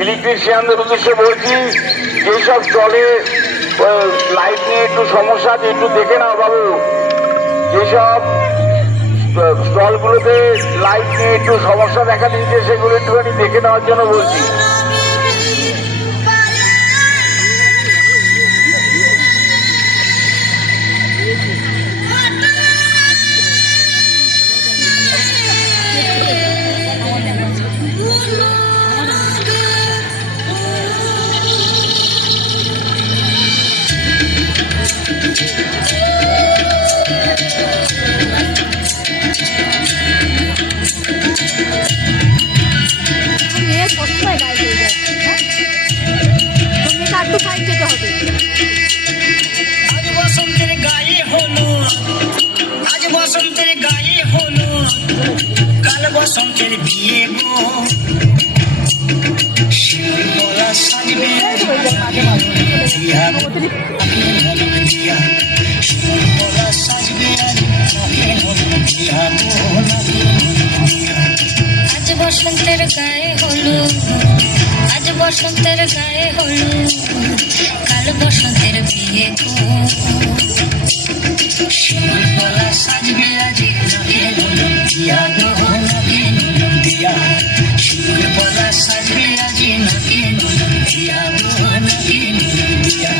ইলেকট্রিশিয়ানদের উদ্দেশ্যে বলছি, যেসব স্টলে লাইট নিয়ে একটু সমস্যা আছে একটু দেখে নাও বাবু। যেসব স্টলগুলোতে লাইট নিয়ে একটু সমস্যা দেখা দিয়েছে সেগুলো একটুখানি দেখে নেওয়ার জন্য বলছি। বসন্তের বিয়ে গো শিউর গলা সাজবে শিউর গলা সাজবে আজ বসন্তের গায়ে হলো, আজ বসন্তের গায়ে হলো, কাল বসন্তের বিয়ে গো শিউর গলা সাজবে আজ দিয়া গো দিয়া শিউর গলা সাজবে আজ নাকি দিয়া গো নাকি দিয়া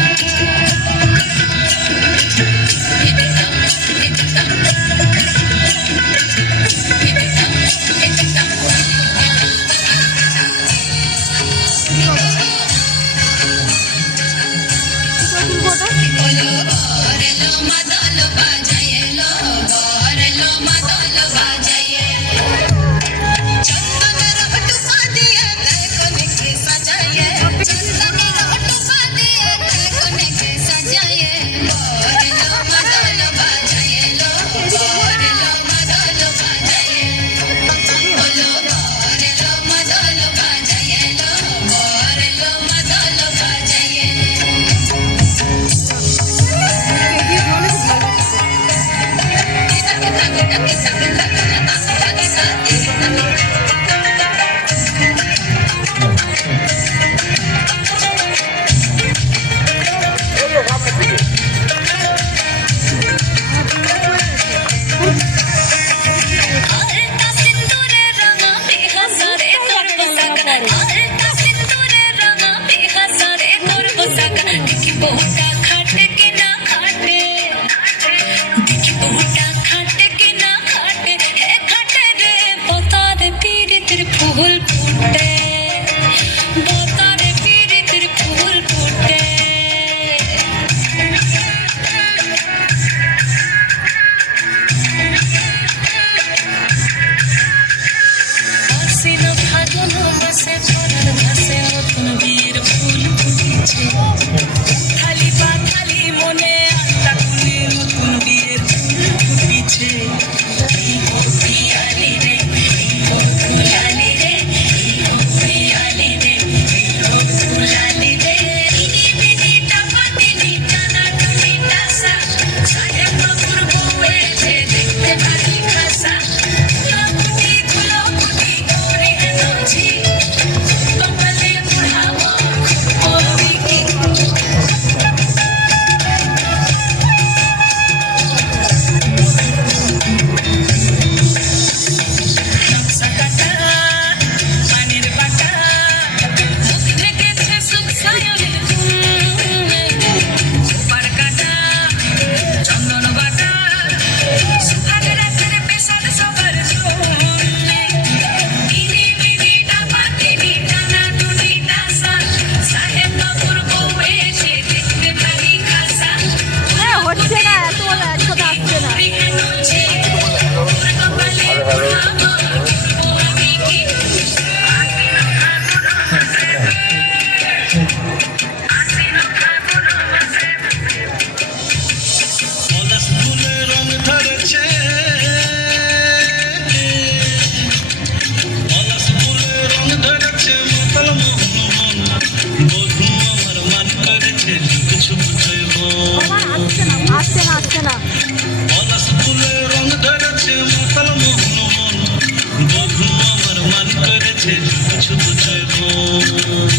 ছুটছে ঘুম।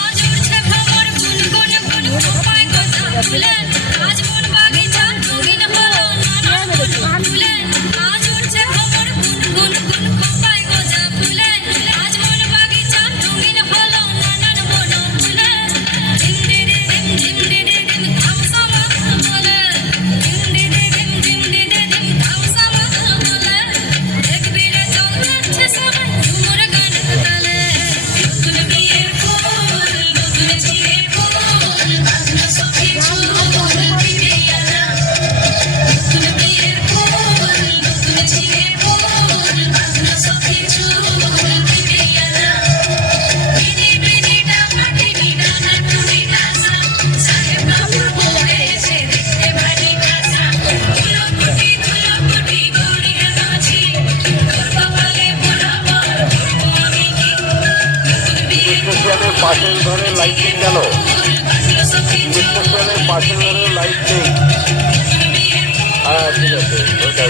আজ উঠছে খবর গুনগুন গুন খোপায় গোছা ফুলেন আজ মন বাগিচা রঙিন হলো নানান বন ফুলেন আজ উঠছে খবর গুনগুন গুন খোপায় গোছা ফুলেন আজ মন বাগিচা রঙিন হলো নানান বন ফুলেন ধিম দিদি ধিম ধিম দিদি ধিম ধামসামা বলে ধিম দিদি ধিম ধিম দিদি ধিম ধামসামা বলে দেখবি রে চলছে সবাই ঝুমুর গান তালে নতুন বিয়ের ফুল নতুন চিড়ে ফুল বাজনা সখী ঝুল দিবে আলা নতুন বিয়ের ফুল নতুন চিড়ে ফুল বাজনা সখী ঝুল দিবে আলা বিনি বিনি ডামাটি নিদানা তুমি নাচা সাহেব বাবুর বউরে এসে দেখতে ভারী কাঁচা ধুলো কুটি গড়িয়া নাচি তোর কপালে ভোলাবার ধরবো আমি কি নতুন বিয়ের স্টেশনের পাশের ঘরে লাইটিং গেল, বাজনা সখী স্টেশনের পাশের ঘরে লাইট নেই। হ্যাঁ ঠিক আছে ওইটা